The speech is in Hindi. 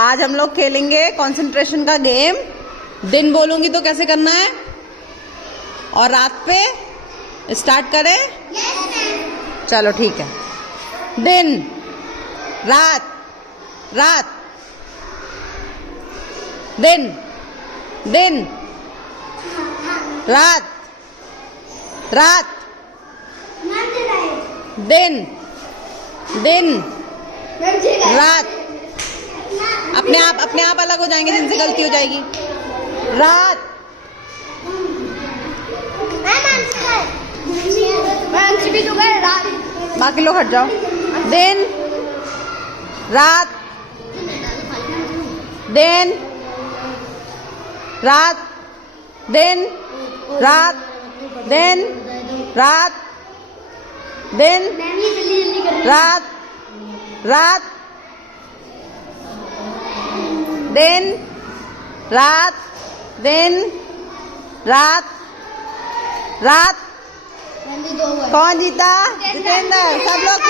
आज हम लोग खेलेंगे कंसंट्रेशन का गेम। दिन बोलूंगी तो कैसे करना है और रात पे स्टार्ट करें। चलो ठीक है। दिन, रात, रात, दिन, दिन, रात, रात, दिन, दिन, रात। अपने आप अलग हो जाएंगे जिनसे गलती हो जाएगी। रात, बाकी लोग हट जाओ। दिन, रात, दिन, रात, दिन, रात, दिन, रात, दिन, रात, रात, दिन, रात, दिन, रात, रात। कौन जीता? जितेंद्र। सब लोग